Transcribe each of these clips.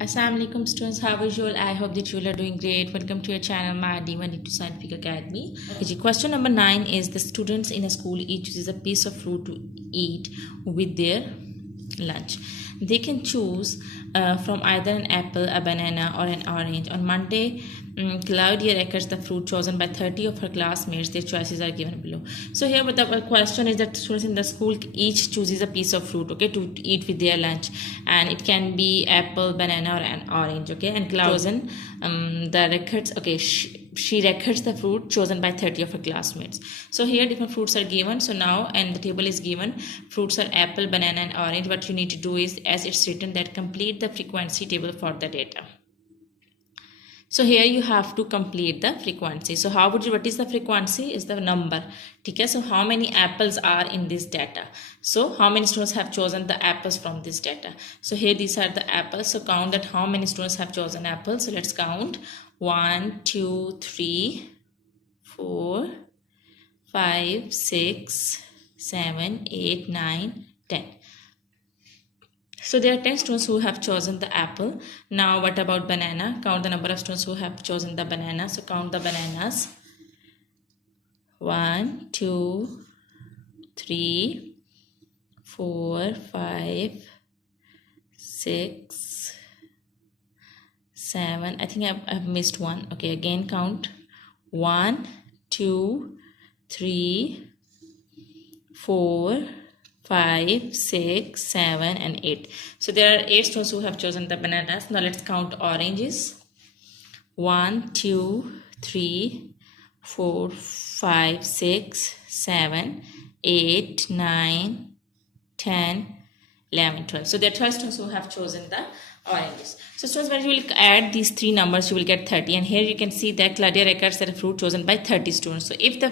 Assalamu alaikum students, how are you all? I hope that you all are doing great. Welcome to your channel, Maadi to Scientific Academy. Okay, question number 9 is the students in a school each chooses a piece of fruit to eat with their lunch. They can choose from either an apple, a banana, or an orange. On Monday, Claudia records the fruit chosen by 30 of her classmates. Their choices are given below. So here, but the question is that students in the school each chooses a piece of fruit, okay, to eat with their lunch, and it can be apple, banana, or an orange, okay. And Claudia chosen the records, okay. She records the fruit chosen by 30 of her classmates. So here different fruits are given. So now, and the table is given, fruits are apple, banana, and orange. What you need to do is, as it's written, that complete the frequency table for the data. So here you have to complete the frequency. So how would you, what is the frequency? Is the number. Okay, so how many apples are in this data? So how many students have chosen the apples from this data? So here these are the apples. So count that how many students have chosen apples. So let's count. 1, 2, 3, 4, 5, 6, 7, 8, 9, 10. So there are 10 students who have chosen the apple. Now what about banana? Count the number of students who have chosen the banana. So count the bananas. 1, 2, 3, 4, 5, 6, 7. I think I've missed one. Okay, again count. 1, 2, 3, 4, 5, 6, 7, and 8. So there are 8 students who have chosen the bananas. Now let's count oranges. 1, 2, 3, 4, 5, 6, 7, 8, 9, 10, 11, 12. So there are 12 students who have chosen the oranges. So students, when you will add these three numbers, you will get 30. And here you can see that Claudia records that a fruit chosen by 30 students. So if the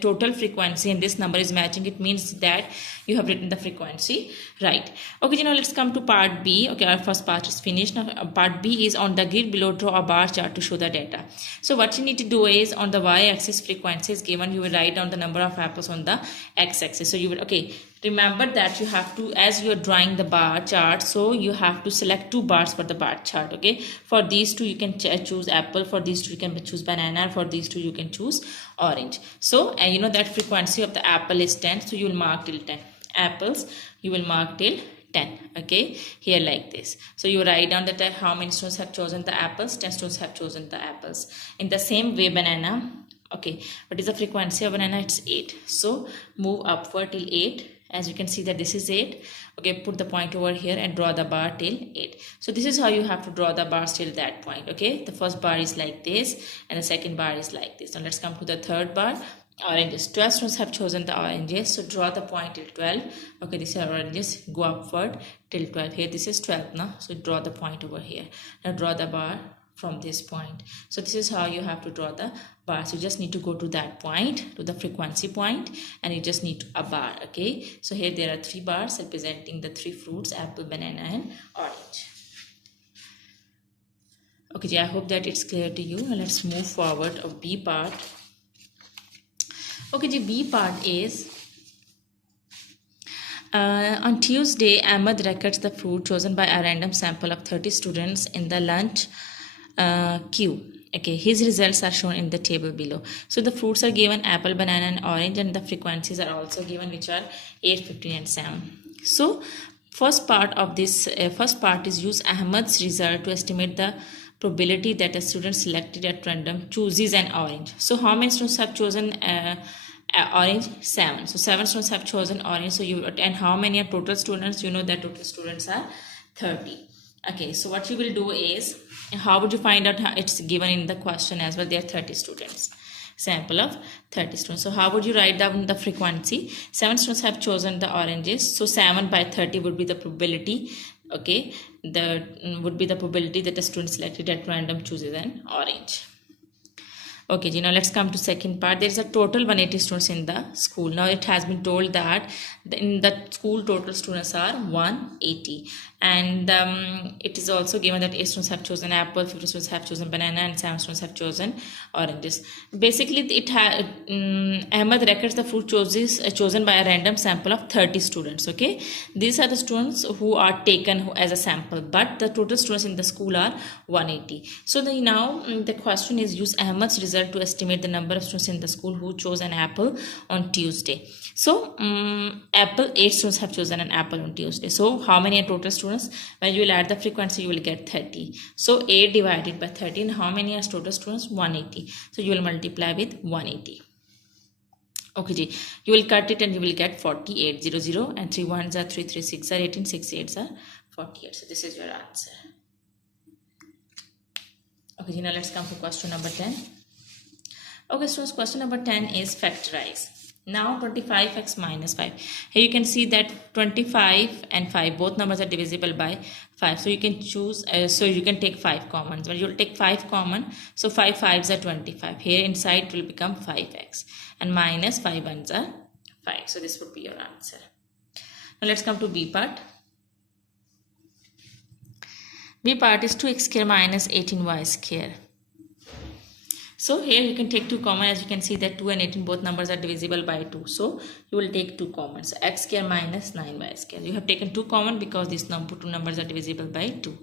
total frequency and this number is matching, it means that you have written the frequency right. Okay, now let's come to part B. Okay, our first part is finished. Now part B is on the grid below, draw a bar chart to show the data. So what you need to do is, on the y-axis frequency is given, you will write down the number of apples on the x-axis. So you will, okay, remember that you have to, as you are drawing the bar chart, so you have to select 2 bars for the bar chart. Okay, for these 2 you can choose apple, for these 2 you can choose banana, for these 2 you can choose orange. So you know that frequency of the apple is 10, so you will mark till 10 apples, you will mark till 10. Okay, here like this. So you write down that how many students have chosen the apples. 10 students have chosen the apples. In the same way, banana, okay, what is the frequency of banana? It's 8. So move upward till 8. As you can see that this is 8. Okay, put the point over here and draw the bar till 8. So this is how you have to draw the bars till that point. Okay, the first bar is like this and the second bar is like this. Now let's come to the third bar. Oranges. 12 students have chosen the oranges. So draw the point till 12. Okay, these are oranges. Go upward till 12. Here this is 12 now. So draw the point over here. Now draw the bar from this point. So this is how you have to draw the bars. You just need to go to that point, to the frequency point, and you just need a bar. Okay, so here there are 3 bars representing the 3 fruits: apple, banana, and orange. Okay, I hope that it's clear to you. Now let's move forward of B part. Okay, the B part is on Tuesday, Ahmed records the fruit chosen by a random sample of 30 students in the lunch queue. Okay, his results are shown in the table below. So the fruits are given apple, banana, and orange, and the frequencies are also given, which are 8, 15, and 7. So first part of this first part is use Ahmed's result to estimate the probability that a student selected at random chooses an orange. So how many students have chosen orange? 7. So 7 students have chosen orange. So you, and how many are total students? You know that total students are 30. Okay, so what you will do is, how would you find out? How it's given in the question as well. There are 30 students, sample of 30 students. So how would you write down the frequency? 7 students have chosen the oranges. So 7 by 30 would be the probability. Okay, would be the probability that a student selected at random chooses an orange. Okay, now let's come to second part. There is a total 180 students in the school. Now it has been told that in the school total students are 180. And it is also given that 8 students have chosen apple, 15 students have chosen banana, and 7 students have chosen oranges. Basically, Ahmed records the fruit chosen by a random sample of 30 students. Okay, these are the students who are taken as a sample, but the total students in the school are 180. So now the question is, use Ahmed's result to estimate the number of students in the school who chose an apple on Tuesday. So 8 students have chosen an apple on Tuesday. So how many are total students? When you will add the frequency, you will get 30. So 8 divided by 30, and how many are total students? 180. So you will multiply with 180. Okay ji, you will cut it and you will get 4800, and 3 ones are 3, 3 6 are 18, 6 8s are 48. So this is your answer. Okay ji, now let's come to question number 10. Okay, so question number 10 is factorize. Now 25x minus 5. Here you can see that 25 and 5, both numbers are divisible by 5. So you can choose, so you can take 5 common. When you will take 5 common, so 5 5s are 25. Here inside it will become 5x. And minus 5 ones are 5. So this would be your answer. Now let's come to B part. B part is 2x square minus 18y square. So here you can take 2 common. As you can see that 2 and 18 both numbers are divisible by 2. So you will take 2 common. So x square minus 9y square. You have taken 2 common because these two numbers are divisible by 2.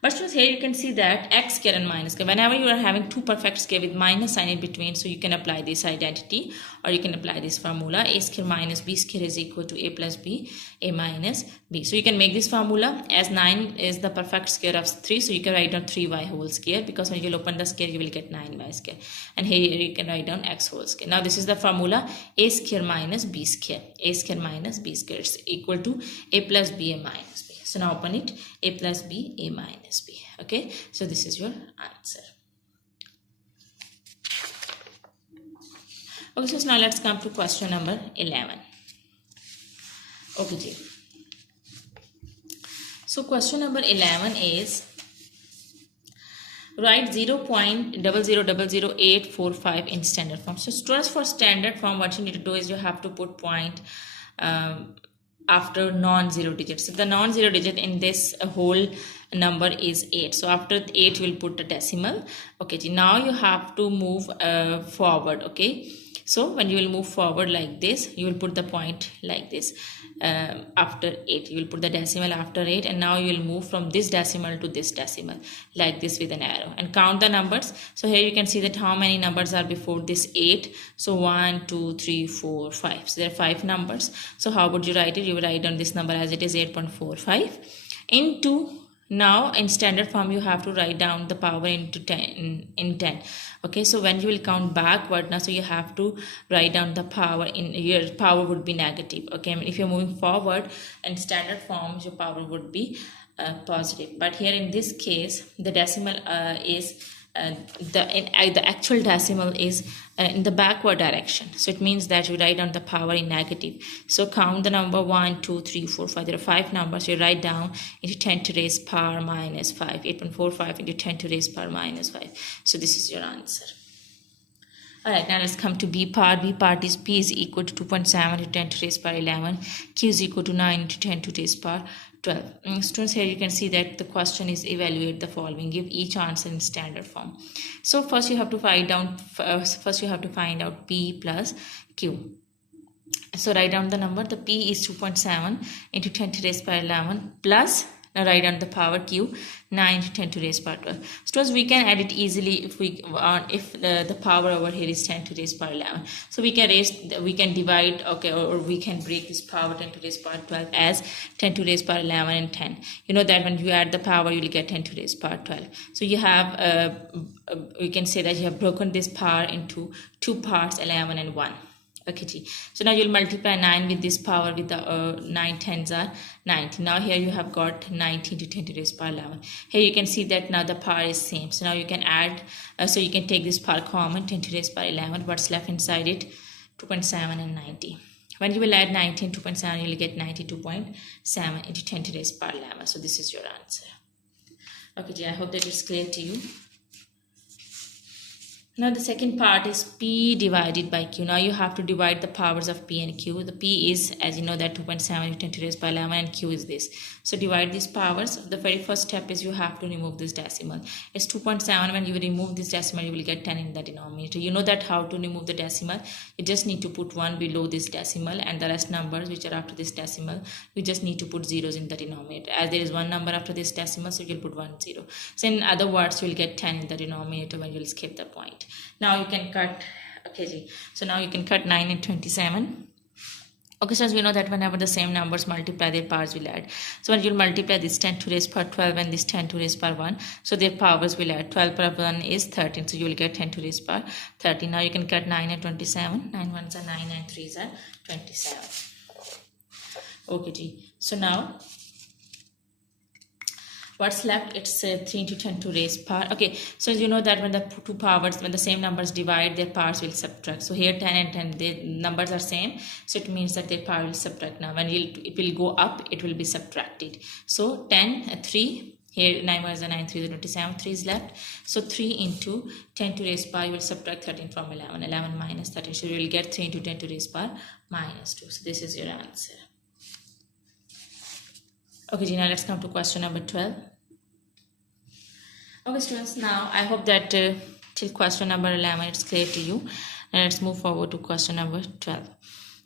But students, here you can see that x square and minus square, whenever you are having two perfect square with minus sign in between, so you can apply this identity, or you can apply this formula: a square minus b square is equal to a plus b, a minus b. So you can make this formula as 9 is the perfect square of 3, so you can write down 3y whole square, because when you will open the square you will get 9y square, and here you can write down x whole square. Now this is the formula: a square minus b square, a square minus b square is equal to a plus b, a minus b. So now open it: a plus b, a minus b. Okay, so this is your answer. Okay, so now let's come to question number 11. Okay, ji. So question number 11 is, write 0.0000845 in standard form. So students, for standard form, what you need to do is you have to put point after non-zero digits. So the non-zero digit in this whole number is 8. So after 8 you will put a decimal. Okay, now you have to move forward. Okay, so when you will move forward like this, you will put the point like this. After 8 you will put the decimal after 8, and now you will move from this decimal to this decimal like this with an arrow, and count the numbers. So here you can see that how many numbers are before this 8. So 1 2 3 4 5. So there are 5 numbers. So how would you write it? You will write down this number as it is, 8.45 into, now in standard form you have to write down the power into 10 in 10. Okay, so when you will count backward now, so you have to write down the power in, your power would be negative. Okay, I mean, if you're moving forward in standard form, your power would be positive, but here in this case the decimal is the actual decimal is in the backward direction. So it means that you write down the power in negative. So count the number 1 2 3 4 5. There are 5 numbers. You write down into 10 to raise power minus 5. 8.45 into 10 to raise power minus 5. So this is your answer. Alright, now let's come to B part. B part is P is equal to 2.7 into 10 to raise power 11. Q is equal to 9 into 10 to raise power 12. Students, here you can see that the question is evaluate the following. Give each answer in standard form. So first you have to find out P plus Q. So write down the number. The P is 2.7 into 10 to raise power 11 plus, now write down the power Q, 9 into 10 to raise power 12. Students, we can add it easily if we if the power over here is 10 to raise power 11. So we can divide, okay, or we can break this power 10 to raise power 12 as 10 to raise power 11 and 10. You know that when you add the power, you will get 10 to raise power 12. So you have, we can say that you have broken this power into 2 parts, 11 and 1. Okay, so now you'll multiply 9 with this power, with the 9 tens are 90. Now here you have got 19 to 10 to raise power 11. Here you can see that now the power is same. So now you can add, so you can take this power common, 10 to raise power 11. What's left inside it? 2.7 and 90. When you will add 19, 2.7, you will get 92.7 into 10 to raise power 11. So this is your answer. Okay, I hope that it's clear to you. Now the second part is P divided by Q. Now you have to divide the powers of P and Q. The P is, as you know, that 2.7 10 to the raised by 11, and Q is this. So divide these powers. The very first step is you have to remove this decimal. It's 2.7. When you remove this decimal, you will get 10 in the denominator. You know that how to remove the decimal. You just need to put 1 below this decimal, and the rest numbers which are after this decimal, you just need to put zeros in the denominator. As there is one number after this decimal, so you'll put 1 0. So in other words, you'll get 10 in the denominator when you'll skip the point. Now you can cut, okay, so now you can cut 9 and 27. Okay, so as we know that whenever the same numbers multiply, their powers will add. So when you'll multiply this 10 to the raised power 12 and this 10 to the raised power 1, so their powers will add. 12 plus 1 is 13, so you will get 10 to the raised power 13. Now you can cut 9 and 27. 9 ones are 9 and 3s are 27. Okay, so now what's left? It's 3 into 10 to raise power. Okay, so you know that when the two powers, when the same numbers divide, their powers will subtract. So here 10 and 10, the numbers are same, so it means that their power will subtract. Now when it will go up, it will be subtracted. So 10 3, here 9 is 9, 3 is 27, 3 is left. So 3 into 10 to raise power, you will subtract 13 from 11. 11 minus 13, so you will get 3 into 10 to raise power minus 2. So this is your answer. Okay, now let's come to question number 12. Okay, students, now I hope that till question number 11 it's clear to you. And let's move forward to question number 12.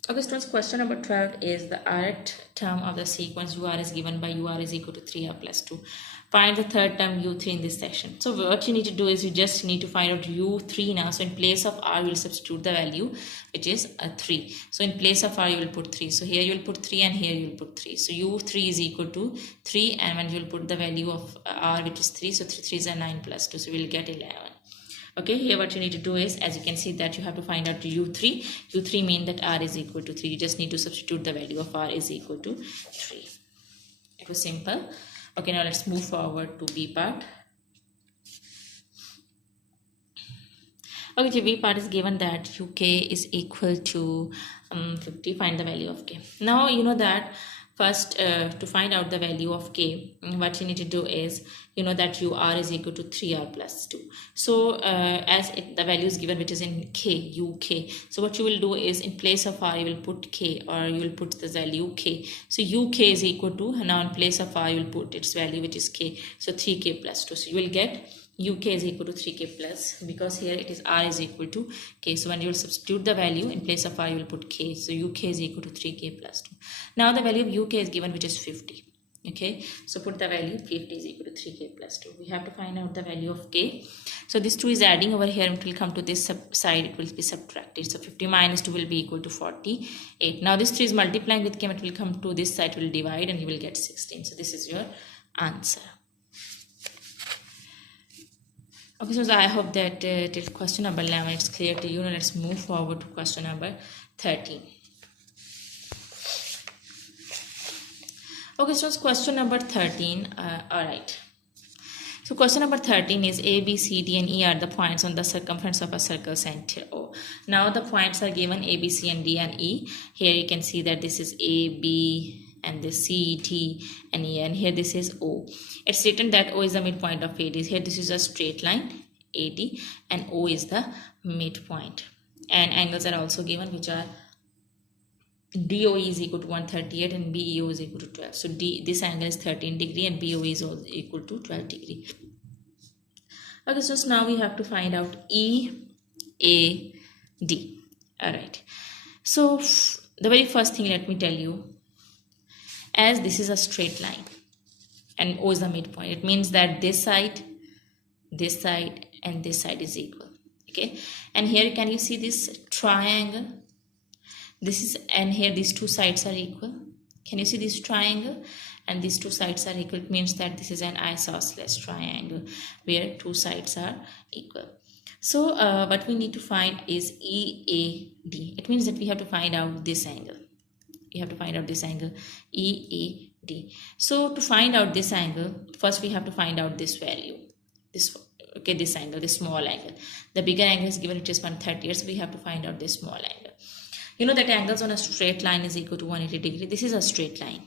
Okay, students, question number 12 is the rth term of the sequence UR is given by UR is equal to 3R plus 2. Find the third term U3 in this section. So what you need to do is you just need to find out U3 now. So in place of R, you will substitute the value, which is 3. So in place of R, you will put 3. So here you will put 3 and here you will put 3. So U3 is equal to 3, and when you will put the value of R, which is 3, so 3 is 9 plus 2, so we will get 11. Okay, here what you need to do is, as you can see, that you have to find out U3. U3 means that R is equal to 3. You just need to substitute the value of R is equal to 3. It was simple. Okay, now let's move forward to B part. Okay, the B part is given that UK is equal to 50. Find the value of K. Now you know that first to find out the value of K, what you need to do is, you know that UR is equal to 3R plus 2. So as the value is given, which is in K, UK. So what you will do is, in place of R, you will put K, or you will put the value K. So UK is equal to, now in place of R, you will put its value, which is K. So 3K plus 2. So you will get UK is equal to 3K plus, because here it is R is equal to K. So when you will substitute the value, in place of R, you will put K. So UK is equal to 3K plus 2. Now the value of UK is given, which is 50. Okay, so put the value 50 is equal to 3K plus 2. We have to find out the value of K. So this 2 is adding over here, it will come to this side, it will be subtracted. So 50 minus 2 will be equal to 48. Now this 3 is multiplying with K, it will come to this side, will divide, and you will get 16. So this is your answer. Okay, so I hope that till question number 11 it's clear to you. Now let's move forward to question number 13. Okay, so it's question number 13. Alright. So question number 13 is A, B, C, D, and E are the points on the circumference of a circle center O. Now the points are given A, B, C, and D, and E. Here you can see that this is A, B, and this C, D, and E, and here this is O. It's written that O is the midpoint of AD. Here this is a straight line, AD, and O is the midpoint. And angles are also given, which are DOE is equal to 138 and BEO is equal to 12. So this angle is 13 degree and BOE is also equal to 12 degree. Okay, so now we have to find out EAD. Alright. So the very first thing, let me tell you, as this is a straight line and O is the midpoint, it means that this side, and this side is equal. Okay, and here can you see this triangle? This is, and here these two sides are equal. Can you see this triangle? And these two sides are equal. It means that this is an isosceles triangle where two sides are equal. So what we need to find is EAD. It means that we have to find out this angle. We have to find out this angle, EAD. So to find out this angle, first we have to find out this value. This angle, this small angle. The bigger angle is given, which is 138. So we have to find out this small angle. You know that angles on a straight line is equal to 180 degree. This is a straight line.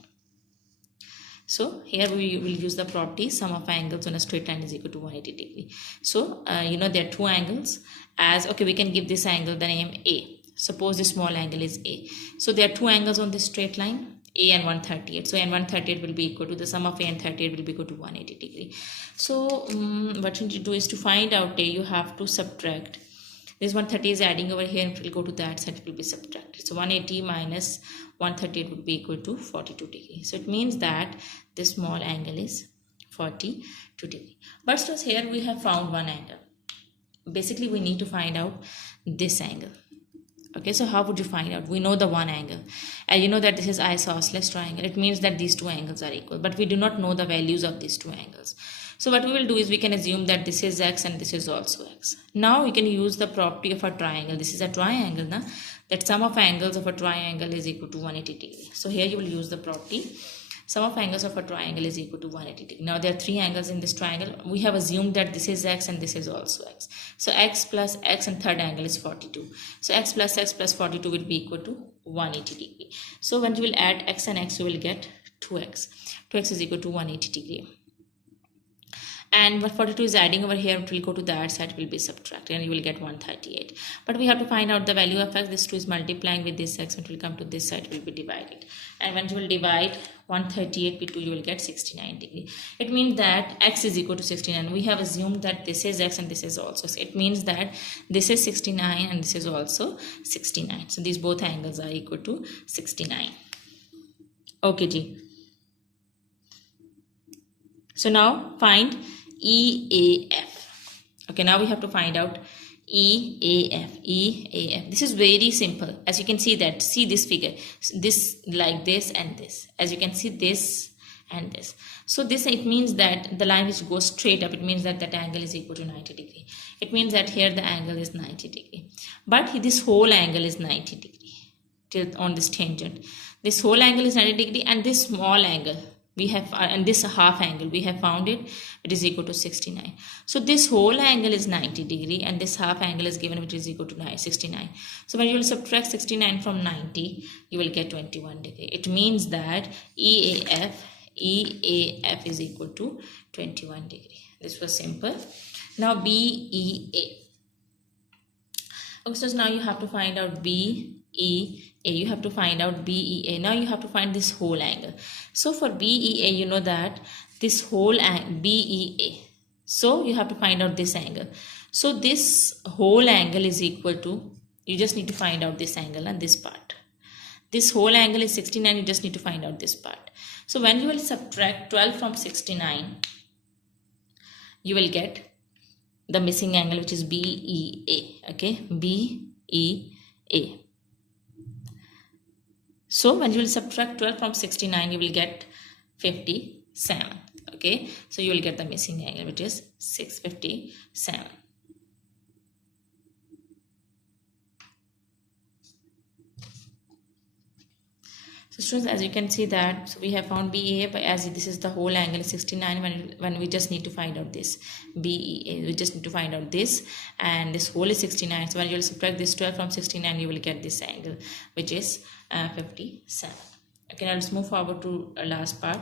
So here we will use the property sum of angles on a straight line is equal to 180 degree. So you know there are two angles. As okay, we can give this angle the name A. Suppose the small angle is A. So there are two angles on this straight line, A and 138. So A and 138 will be equal to the sum of A and 38 will be equal to 180 degree. So what you need to do is to find out A, you have to subtract. This 130 is adding over here and it will go to that side, it will be subtracted. So 180 minus 138 would be equal to 42 degree. So it means that this small angle is 42 degree. But suppose here we have found one angle. Basically we need to find out this angle. Okay, so how would you find out? We know the one angle, and you know that this is isosceles triangle. It means that these two angles are equal, but we do not know the values of these two angles. So what we will do is we can assume that this is x and this is also x. Now we can use the property of a triangle. This is a triangle, na? That sum of angles of a triangle is equal to 180 degree. So here you will use the property sum of angles of a triangle is equal to 180 degree. Now there are three angles in this triangle. We have assumed that this is x and this is also x. So x plus x and third angle is 42. So x plus 42 will be equal to 180 degree. So when you will add x and x, you will get 2x. 2x is equal to 180 degree. And what 42 is adding over here, it will go to that side, will be subtracted, and you will get 138. But we have to find out the value of x. This 2 is multiplying with this x, and it will come to this side, it will be divided. And when you will divide 138 with 2, you will get 69 degree. It means that x is equal to 69. We have assumed that this is x and this is also. So it means that this is 69 and this is also 69. So these both angles are equal to 69. Okay, G. So now find EAF. Okay, now we have to find out EAF. This is very simple. As you can see that, see this figure, this like this and this. As you can see this and this. So this, it means that the line which goes straight up, it means that that angle is equal to 90 degree. It means that here the angle is 90 degree. But this whole angle is 90 degree till on this tangent. This whole angle is 90 degree, and this small angle we have, and this half angle we have found it is equal to 69. So this whole angle is 90 degree and this half angle is given which is equal to 69. So when you will subtract 69 from 90, you will get 21 degree. It means that EAF is equal to 21 degree. This was simple. Now BEA. Okay, so now you have to find out BEA. You have to find out BEA. Now you have to find this whole angle. So for BEA, you know that this whole angle BEA. So you have to find out this angle. So this whole angle is equal to, you just need to find out this angle and this part. This whole angle is 69. You just need to find out this part. So when you will subtract 12 from 69, you will get the missing angle, which is BEA. Okay, BEA. So when you will subtract 12 from 69, you will get 57. Okay, so you will get the missing angle, which is 657. So students, as you can see that, so we have found BEA, but as this is the whole angle 69, when we just need to find out this BEA, we just need to find out this, and this whole is 69. So when you will subtract this 12 from 69, you will get this angle, which is 57. Okay, now let's move forward to last part,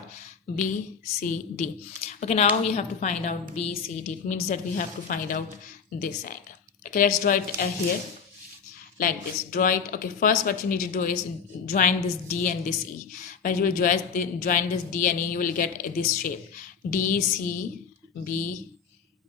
BCD. Okay, now we have to find out BCD. It means that we have to find out this angle. Okay, let's draw it here like this. Draw it. Okay, first what you need to do is join this D and this E. When you will join this D and E, you will get this shape, DCB